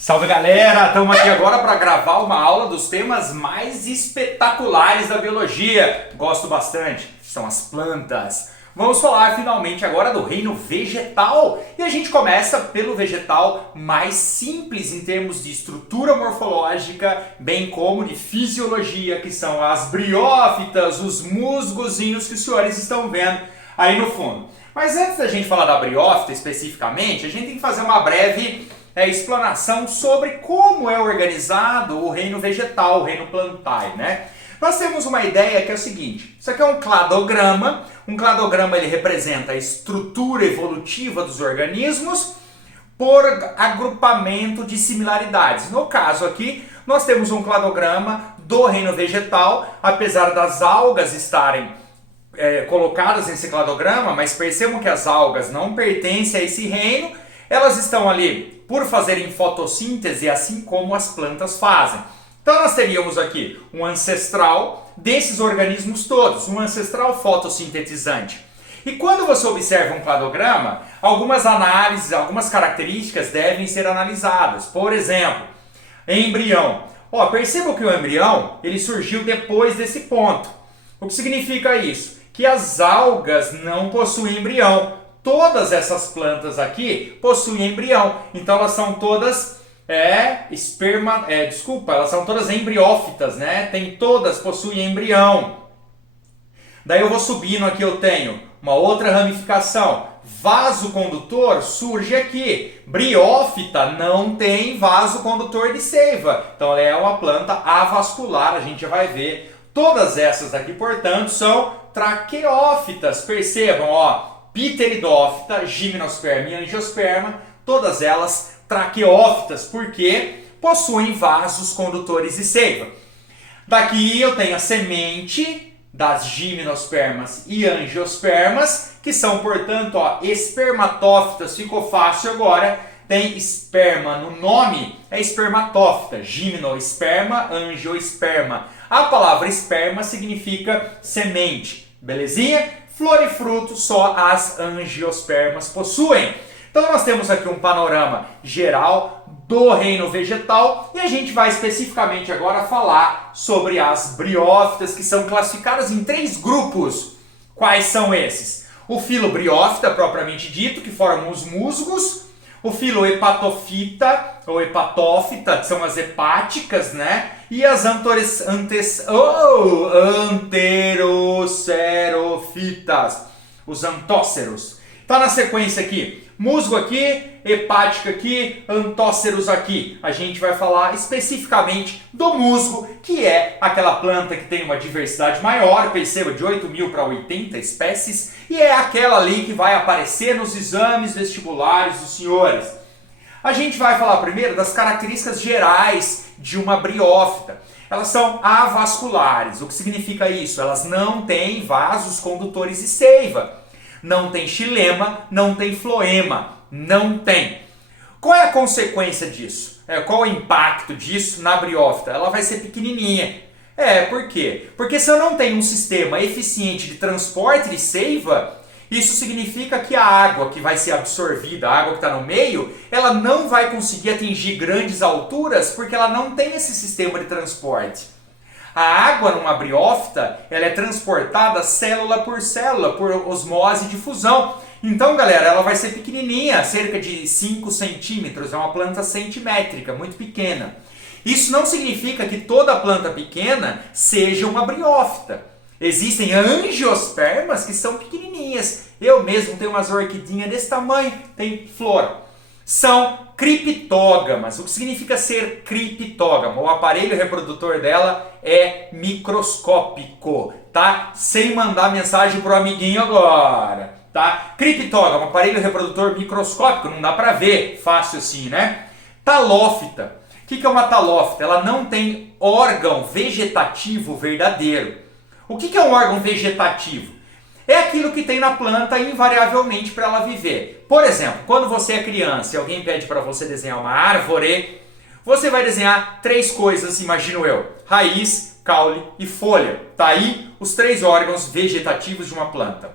Salve galera, estamos aqui agora para gravar uma aula dos temas mais espetaculares da biologia. Gosto bastante, são as plantas. Vamos falar finalmente agora do reino vegetal e a gente começa pelo vegetal mais simples em termos de estrutura morfológica, bem como de fisiologia, que são as briófitas, os musgozinhos que os senhores estão vendo aí no fundo. Mas antes da gente falar da briófita especificamente, a gente tem que fazer uma breve explanação sobre como é organizado o reino vegetal, o reino plantae, né? Nós temos uma ideia que é o seguinte: isso aqui é um cladograma. Um cladograma ele representa a estrutura evolutiva dos organismos por agrupamento de similaridades. No caso aqui, nós temos um cladograma do reino vegetal, apesar das algas estarem colocadas nesse cladograma, mas percebam que as algas não pertencem a esse reino, elas estão ali por fazerem fotossíntese, assim como as plantas fazem. Então nós teríamos aqui um ancestral desses organismos todos, um ancestral fotossintetizante. E quando você observa um cladograma, algumas análises, algumas características devem ser analisadas. Por exemplo, embrião. Perceba que o embrião ele surgiu depois desse ponto. O que significa isso? Que as algas não possuem embrião. Todas essas plantas aqui possuem embrião, então elas são todas elas são todas embriófitas, né? Todas possuem embrião. Daí eu vou subindo aqui, eu tenho uma outra ramificação. Vaso condutor surge aqui. Briófita não tem vaso condutor de seiva, então ela é uma planta avascular, a gente já vai ver. Todas essas aqui, portanto, são traqueófitas. Percebam, Pteridófita, Gimnosperma e Angiosperma, todas elas traqueófitas, porque possuem vasos condutores de seiva. Daqui eu tenho a semente das Gimnospermas e Angiospermas, que são, portanto, espermatófitas. Ficou fácil agora. Tem esperma no nome, é espermatófita, gimnosperma, angiosperma. A palavra esperma significa semente, belezinha? Flor e fruto só as angiospermas possuem. Então nós temos aqui um panorama geral do reino vegetal e a gente vai especificamente agora falar sobre as briófitas, que são classificadas em 3 grupos. Quais são esses? O filo briófita, propriamente dito, que formam os musgos. O filo hepatofita ou hepatófita, que são as hepáticas, né? E as anterocerofitas, os antóceros. Tá na sequência aqui, musgo aqui, hepática aqui, antóceros aqui. A gente vai falar especificamente do musgo, que é aquela planta que tem uma diversidade maior, perceba, de 8.000 para 80 espécies, e é aquela ali que vai aparecer nos exames vestibulares dos senhores. A gente vai falar primeiro das características gerais de uma briófita. Elas são avasculares. O que significa isso? Elas não têm vasos condutores de seiva. Não tem xilema, não tem floema. Não tem. Qual é a consequência disso? Qual é o impacto disso na briófita? Ela vai ser pequenininha. Por quê? Porque se eu não tenho um sistema eficiente de transporte de seiva, isso significa que a água que vai ser absorvida, a água que está no meio, ela não vai conseguir atingir grandes alturas porque ela não tem esse sistema de transporte. A água numa briófita, ela é transportada célula por osmose e difusão. Então, galera, ela vai ser pequenininha, cerca de 5 centímetros, é uma planta centimétrica, muito pequena. Isso não significa que toda planta pequena seja uma briófita. Existem angiospermas que são pequenininhas. Eu mesmo tenho umas orquidinhas desse tamanho, tem flor. São criptógamas. O que significa ser criptógama? O aparelho reprodutor dela é microscópico, tá? Sem mandar mensagem pro amiguinho agora, tá? Criptógama, aparelho reprodutor microscópico, não dá pra ver fácil assim, né? Talófita. O que é uma talófita? Ela não tem órgão vegetativo verdadeiro. O que é um órgão vegetativo? É aquilo que tem na planta invariavelmente para ela viver. Por exemplo, quando você é criança e alguém pede para você desenhar uma árvore, você vai desenhar 3 coisas, imagino eu: raiz, caule e folha. Tá aí os 3 órgãos vegetativos de uma planta.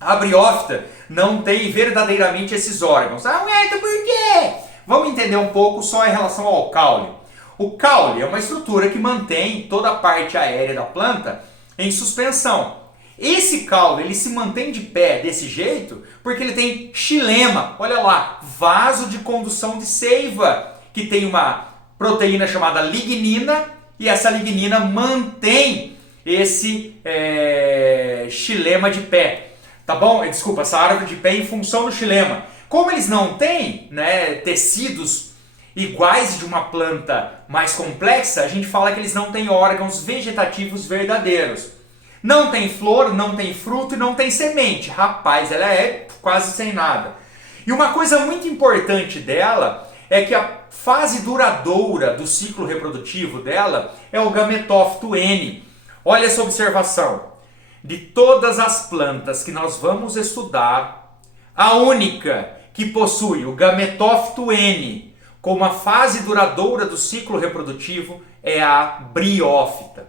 A briófita não tem verdadeiramente esses órgãos. Então por quê? Vamos entender um pouco só em relação ao caule. O caule é uma estrutura que mantém toda a parte aérea da planta em suspensão. Esse caule ele se mantém de pé desse jeito porque ele tem xilema, olha lá, vaso de condução de seiva, que tem uma proteína chamada lignina e essa lignina mantém esse xilema de pé. Tá bom? Desculpa, essa árvore de pé em função do xilema. Como eles não têm, né, tecidos iguais de uma planta mais complexa, a gente fala que eles não têm órgãos vegetativos verdadeiros. Não tem flor, não tem fruto e não tem semente. Rapaz, ela é quase sem nada. E uma coisa muito importante dela é que a fase duradoura do ciclo reprodutivo dela é o gametófito N. Olha essa observação. De todas as plantas que nós vamos estudar, a única que possui o gametófito N como a fase duradoura do ciclo reprodutivo é a briófita.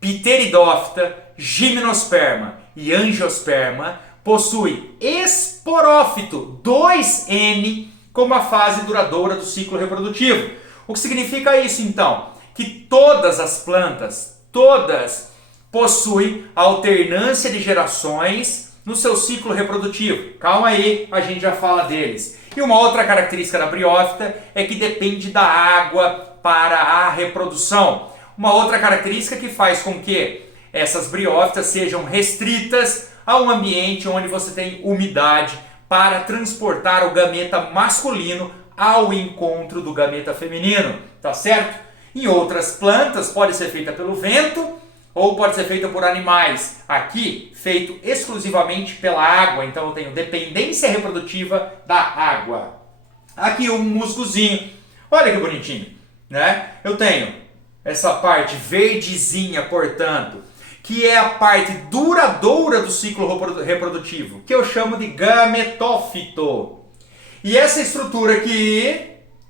Pteridófita, gimnosperma e angiosperma possui esporófito 2N como a fase duradoura do ciclo reprodutivo. O que significa isso então? Que todas as plantas, todas possuem alternância de gerações no seu ciclo reprodutivo. Calma aí, a gente já fala deles. E uma outra característica da briófita é que depende da água para a reprodução. Uma outra característica que faz com que essas briófitas sejam restritas a um ambiente onde você tem umidade para transportar o gameta masculino ao encontro do gameta feminino, tá certo? Em outras plantas pode ser feita pelo vento ou pode ser feita por animais. Aqui, feito exclusivamente pela água, então eu tenho dependência reprodutiva da água. Aqui um musgozinho, olha que bonitinho, né? Eu tenho essa parte verdezinha, portanto, que é a parte duradoura do ciclo reprodutivo, que eu chamo de gametófito. E essa estrutura aqui,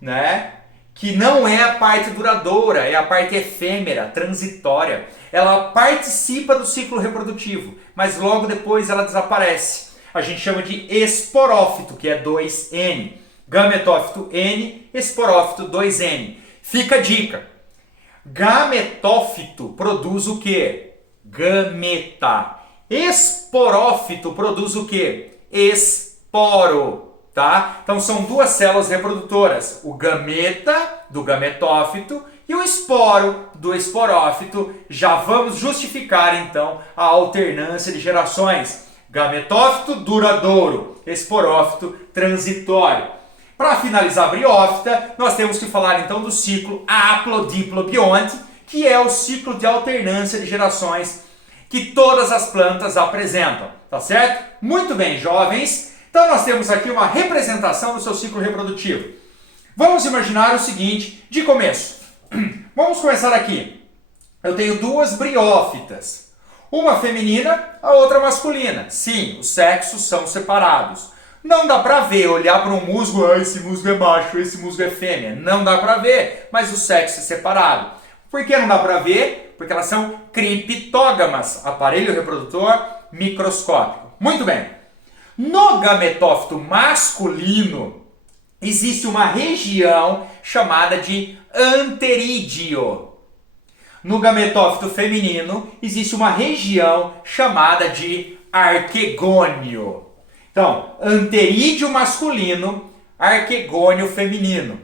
né, que não é a parte duradoura, é a parte efêmera, transitória. Ela participa do ciclo reprodutivo, mas logo depois ela desaparece. A gente chama de esporófito, que é 2N. Gametófito N, esporófito 2N. Fica a dica. Gametófito produz o quê? Gameta. Esporófito produz o quê? Esporo, tá? Então são duas células reprodutoras, o gameta do gametófito e o esporo do esporófito. Já vamos justificar então a alternância de gerações. Gametófito duradouro, esporófito transitório. Para finalizar a briófita, nós temos que falar então do ciclo haplodiplobionte, que é o ciclo de alternância de gerações que todas as plantas apresentam, tá certo? Muito bem, jovens. Então nós temos aqui uma representação do seu ciclo reprodutivo. Vamos imaginar o seguinte, de começo. Vamos começar aqui. Eu tenho duas briófitas. Uma feminina, a outra masculina. Sim, os sexos são separados. Não dá pra ver, olhar para um musgo, esse musgo é macho, esse musgo é fêmea. Não dá pra ver, mas o sexo é separado. Por que não dá pra ver? Porque elas são criptógamas, aparelho reprodutor microscópico. Muito bem. No gametófito masculino, existe uma região chamada de anterídeo. No gametófito feminino, existe uma região chamada de arquegônio. Então, anterídeo masculino, arquegônio feminino.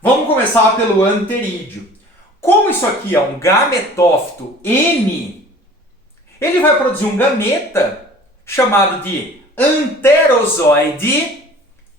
Vamos começar pelo anterídeo. Como isso aqui é um gametófito N, ele vai produzir um gameta chamado de anterozoide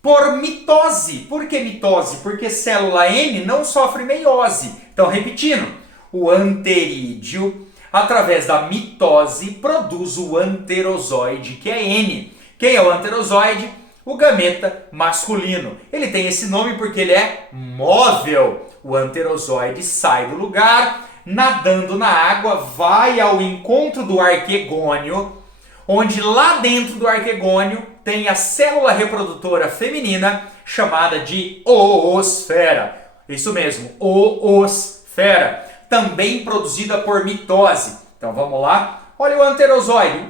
por mitose. Por que mitose? Porque célula N não sofre meiose. Então, repetindo, o anterídeo, através da mitose, produz o anterozoide, que é N. Quem é o anterozoide? O gameta masculino. Ele tem esse nome porque ele é móvel. O anterozoide sai do lugar, nadando na água, vai ao encontro do arquegônio, onde lá dentro do arquegônio tem a célula reprodutora feminina chamada de oosfera. Isso mesmo, oosfera, também produzida por mitose. Então vamos lá. Olha o anterozoide,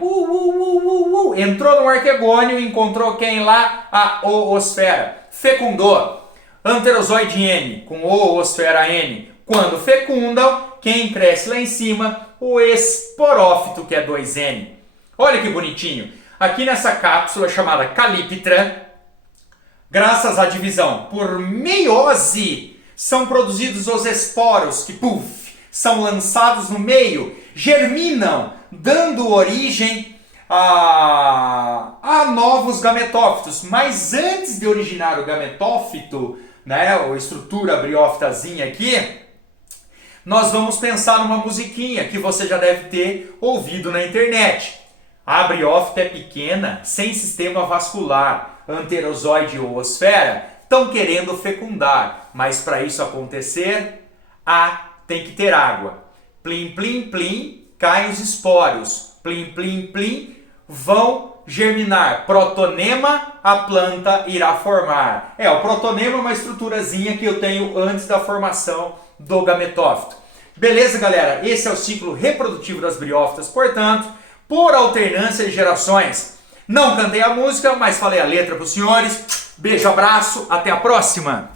entrou no arquegônio e encontrou quem lá? A oosfera. Fecundou. Anterozoide N com oosfera N, quando fecundam, quem cresce lá em cima? O esporófito, que é 2N. Olha que bonitinho. Aqui nessa cápsula chamada Calyptra, graças à divisão por meiose, são produzidos os esporos que, são lançados no meio, germinam, dando origem a novos gametófitos. Mas antes de originar o gametófito, né, a estrutura briófitazinha aqui, nós vamos pensar numa musiquinha que você já deve ter ouvido na internet. A briófita é pequena, sem sistema vascular, anterozoide ou oosfera, estão querendo fecundar, mas para isso acontecer, tem que ter água. Plim, plim, plim, caem os esporos. Plim, plim, plim, vão germinar. Protonema, a planta irá formar. O protonema é uma estruturazinha que eu tenho antes da formação do gametófito. Beleza, galera? Esse é o ciclo reprodutivo das briófitas, portanto, por alternância de gerações. Não cantei a música, mas falei a letra para os senhores. Beijo, abraço, até a próxima!